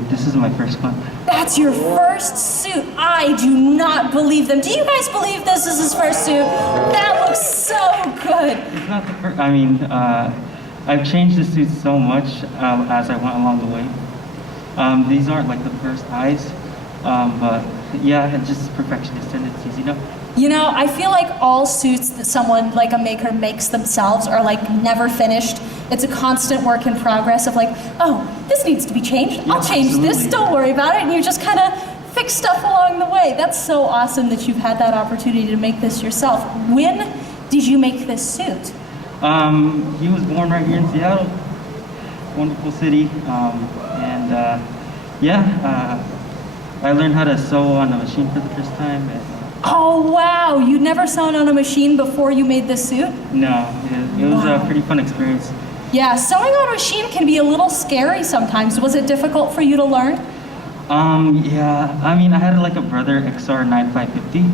This is my first one. That's your first suit. I do not believe them. Do you guys believe this is his first suit? That looks so good. It's not the first. I mean, I've changed the suit so much as I went along the way. These aren't like the first eyes, but yeah, it's just perfectionist tendencies, you know? You know, I feel like all suits that someone like a maker makes themselves are like never finished. It's a constant work in progress of like, oh, this needs to be changed. I'll change this, don't worry about it. And you just kind of fix stuff along the way. That's so awesome that you've had that opportunity to make this yourself. When did you make this suit? He was born right here in Seattle, wonderful city. I learned how to sew on a machine for the first time. Oh, wow. You'd never sewn on a machine before you made this suit? No, it was a pretty fun experience. Yeah, sewing on a machine can be a little scary sometimes. Was it difficult for you to learn? Yeah, I mean, I had like a Brother XR 9550.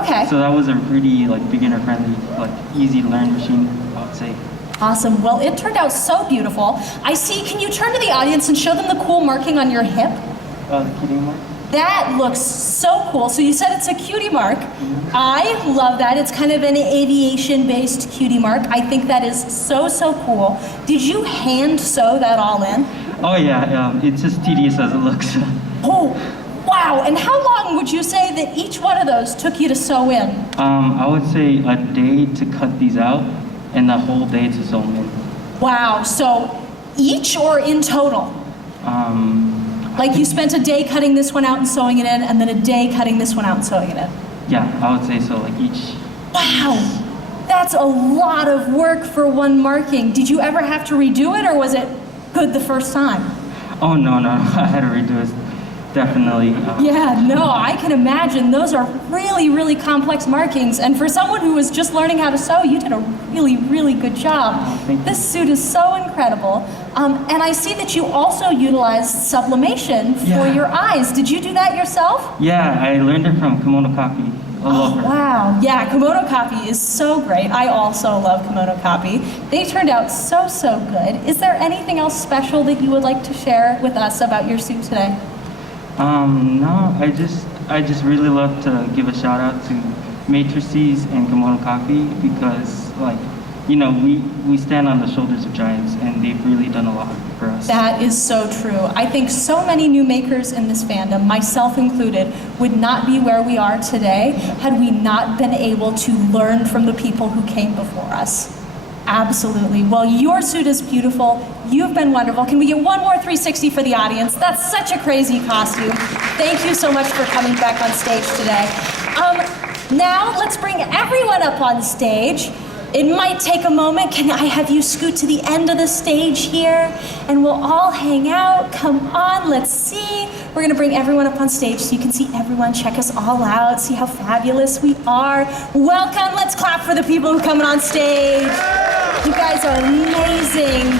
Okay. So that was a pretty like beginner-friendly, like easy to learn machine, I would say. Awesome. Well, it turned out so beautiful. I see, can you turn to the audience and show them the cool marking on your hip? The cutie mark? That looks so cool. So you said it's a cutie mark. I love that. It's kind of an aviation-based cutie mark. I think that is so, so cool. Did you hand sew that all in? Oh yeah, it's as tedious as it looks. Oh, wow. And how long would you say that each one of those took you to sew in? I would say a day to cut these out and a whole day to sew them in. Wow. So each or in total? Like you spent a day cutting this one out and sewing it in, and then a day cutting this one out and sewing it in? Yeah, I would say so, like each. Wow, that's a lot of work for one marking. Did you ever have to redo it, or was it good the first time? Oh, no, I had to redo it, definitely. Yeah, no, I can imagine. Those are really, really complex markings, and for someone who was just learning how to sew, you did a really, really good job. Thank you. This suit is so incredible. And I see that you also utilized sublimation for your eyes. Did you do that yourself? Yeah, I learned it from Kimono Copy. Oh, wow. Yeah, Kimono Copy is so great. I also love Kimono Copy. They turned out so, so good. Is there anything else special that you would like to share with us about your suit today? No, I just really love to give a shout out to Matrices and Kimono Copy because, like, you know, we stand on the shoulders of giants and they've really done a lot for us. That is so true. I think so many new makers in this fandom, myself included, would not be where we are today had we not been able to learn from the people who came before us. Absolutely. Well, your suit is beautiful. You've been wonderful. Can we get one more 360 for the audience? That's such a crazy costume. Thank you so much for coming back on stage today. Now let's bring everyone up on stage. It might take a moment. Can I have you scoot to the end of the stage here? And we'll all hang out. Come on, let's see. We're gonna bring everyone up on stage so you can see everyone, check us all out, see how fabulous we are. Welcome, let's clap for the people who are coming on stage. You guys are amazing.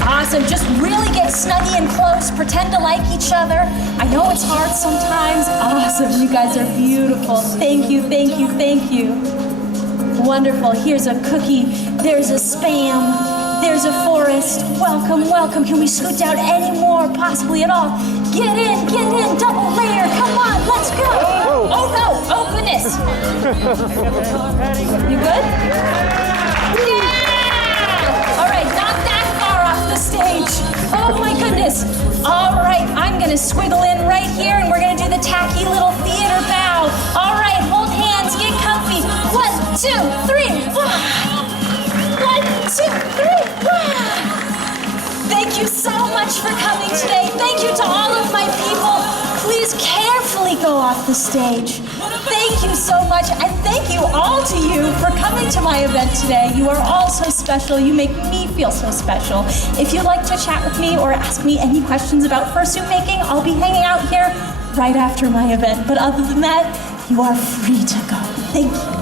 Awesome, just really get snuggy and close, pretend to like each other. I know it's hard sometimes. Awesome, you guys are beautiful. Thank you, thank you, thank you. Wonderful, here's a cookie, there's a Spam, there's a Forest. Welcome, welcome, can we scoot down any more, possibly at all? Get in, double layer, come on, let's go. Oh no, oh goodness. You good? Yeah! All right, not that far off the stage. Oh my goodness. All right, I'm gonna squiggle in right here and we're gonna do the tacky little theater bow. All right, hold hands, get comfy. 1, 2, 3, wah! 1, 2, 3, wah! Thank you so much for coming today. Thank you to all of my people. Please carefully go off the stage. Thank you so much, and thank you all to you for coming to my event today. You are all so special. You make me feel so special. If you'd like to chat with me or ask me any questions about fursuit making, I'll be hanging out here right after my event. But other than that, you are free to go. Thank you.